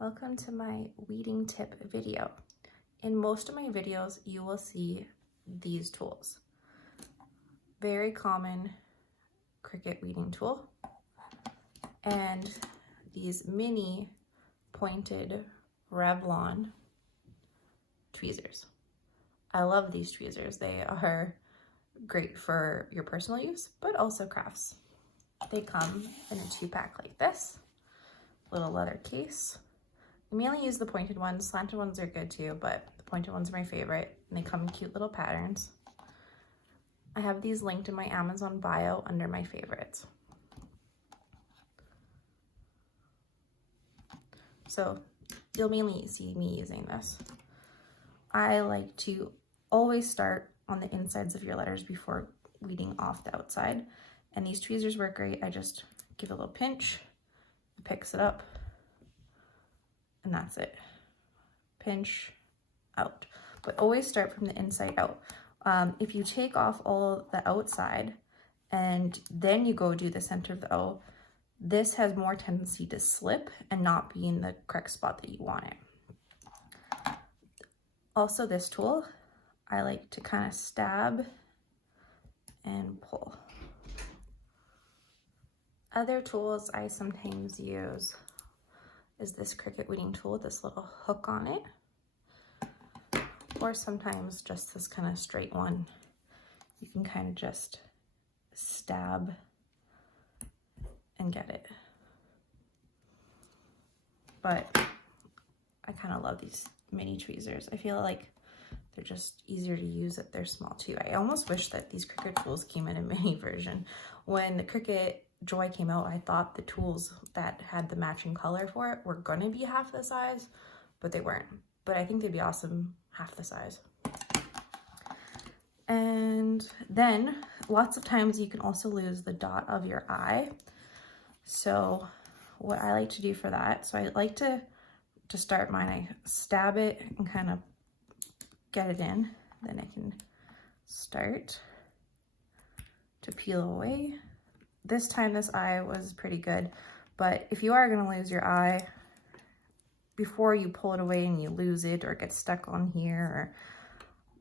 Welcome to my weeding tip video. In most of my videos, you will see these tools. Very common Cricut weeding tool and these mini pointed Revlon tweezers. I love these tweezers. They are great for your personal use, but also crafts. They come in a 2-pack like this, little leather case. I mainly use the pointed ones. Slanted ones are good too, but the pointed ones are my favorite, and they come in cute little patterns. I have these linked in my Amazon bio under my favorites. So you'll mainly see me using this. I like to always start on the insides of your letters before weeding off the outside. And these tweezers work great. I just give a little pinch, it picks it up, and that's it. Pinch, out. But always start from the inside out. If you take off all the outside and then you go do the center of the O, this has more tendency to slip and not be in the correct spot that you want it. Also, this tool, I like to kind of stab and pull. Other tools I sometimes use is this Cricut weeding tool with this little hook on it, or sometimes just this kind of straight one. You can kind of just stab and get it. But I kind of love these mini tweezers. I feel like they're just easier to use if they're small too. I almost wish that these Cricut tools came in a mini version. When the Cricut Joy came out, I thought the tools that had the matching color for it were going to be half the size, but they weren't. But I think they'd be awesome half the size. And then lots of times you can also lose the dot of your eye. So what I like to do for that, so I like to start mine, I stab it and kind of get it in. Then I can start to peel away. This time this eye was pretty good, but if you are going to lose your eye, before you pull it away and you lose it or it gets stuck on here, or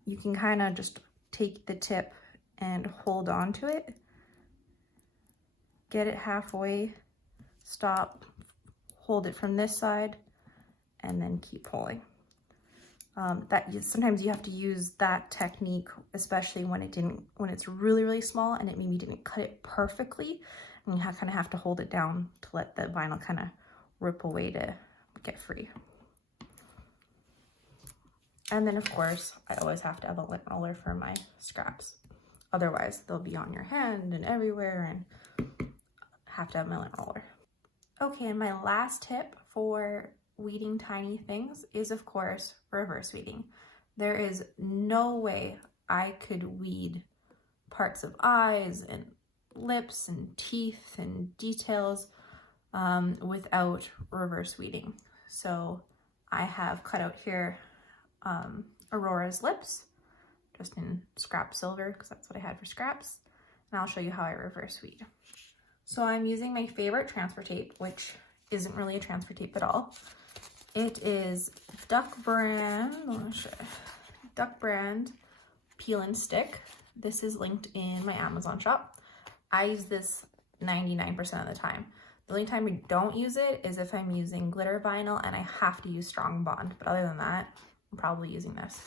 you can kind of just take the tip and hold on to it, get it halfway, stop, hold it from this side, and then keep pulling. Sometimes you have to use that technique, especially when it's really small and it maybe didn't cut it perfectly, and you kind of have to hold it down to let the vinyl kind of rip away to get free. And then of course, I always have to have a lint roller for my scraps. Otherwise, they'll be on your hand and everywhere, and have to have my lint roller. Okay, and my last tip for weeding tiny things is, of course, reverse weeding. There is no way I could weed parts of eyes and lips and teeth and details without reverse weeding. So I have cut out here Aurora's lips, just in scrap silver, because that's what I had for scraps. And I'll show you how I reverse weed. So I'm using my favorite transfer tape, which isn't really a transfer tape at all. It is Duck Brand Peel and Stick. This is linked in my Amazon shop. I use this 99% of the time. The only time I don't use it is if I'm using glitter vinyl and I have to use Strong Bond. But other than that, I'm probably using this.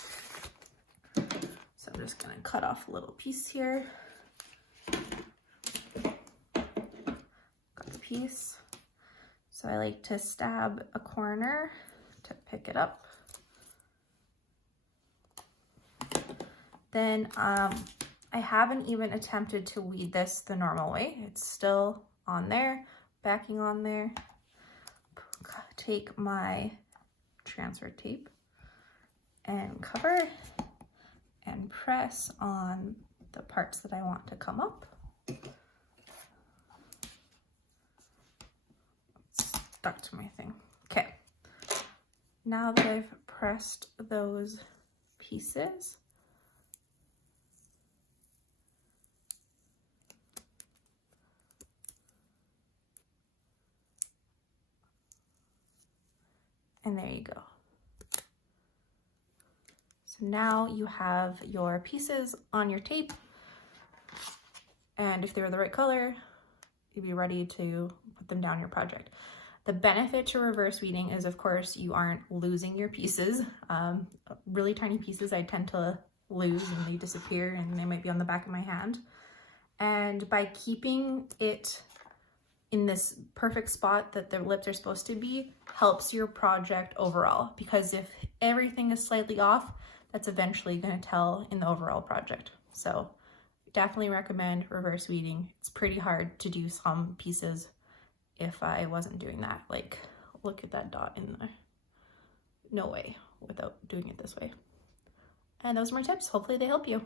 So I'm just gonna cut off a little piece here. Got the piece. So I like to stab a corner to pick it up. Then I haven't even attempted to weed this the normal way. It's still on there, backing on there. Take my transfer tape and cover and press on the parts that I want to come up. Stuck to my thing. Okay, now that I've pressed those pieces, And there you go. So now you have your pieces on your tape, and if they're the right color, you'll be ready to put them down your project. The benefit to reverse weeding is, of course, you aren't losing your pieces. Really tiny pieces I tend to lose and they disappear and they might be on the back of my hand. And by keeping it in this perfect spot that the lips are supposed to be, helps your project overall, because if everything is slightly off, that's eventually going to tell in the overall project. So definitely recommend reverse weeding. It's pretty hard to do some pieces if I wasn't doing that. Like, look at that dot in there. No way without doing it this way. And those are my tips. Hopefully they help you.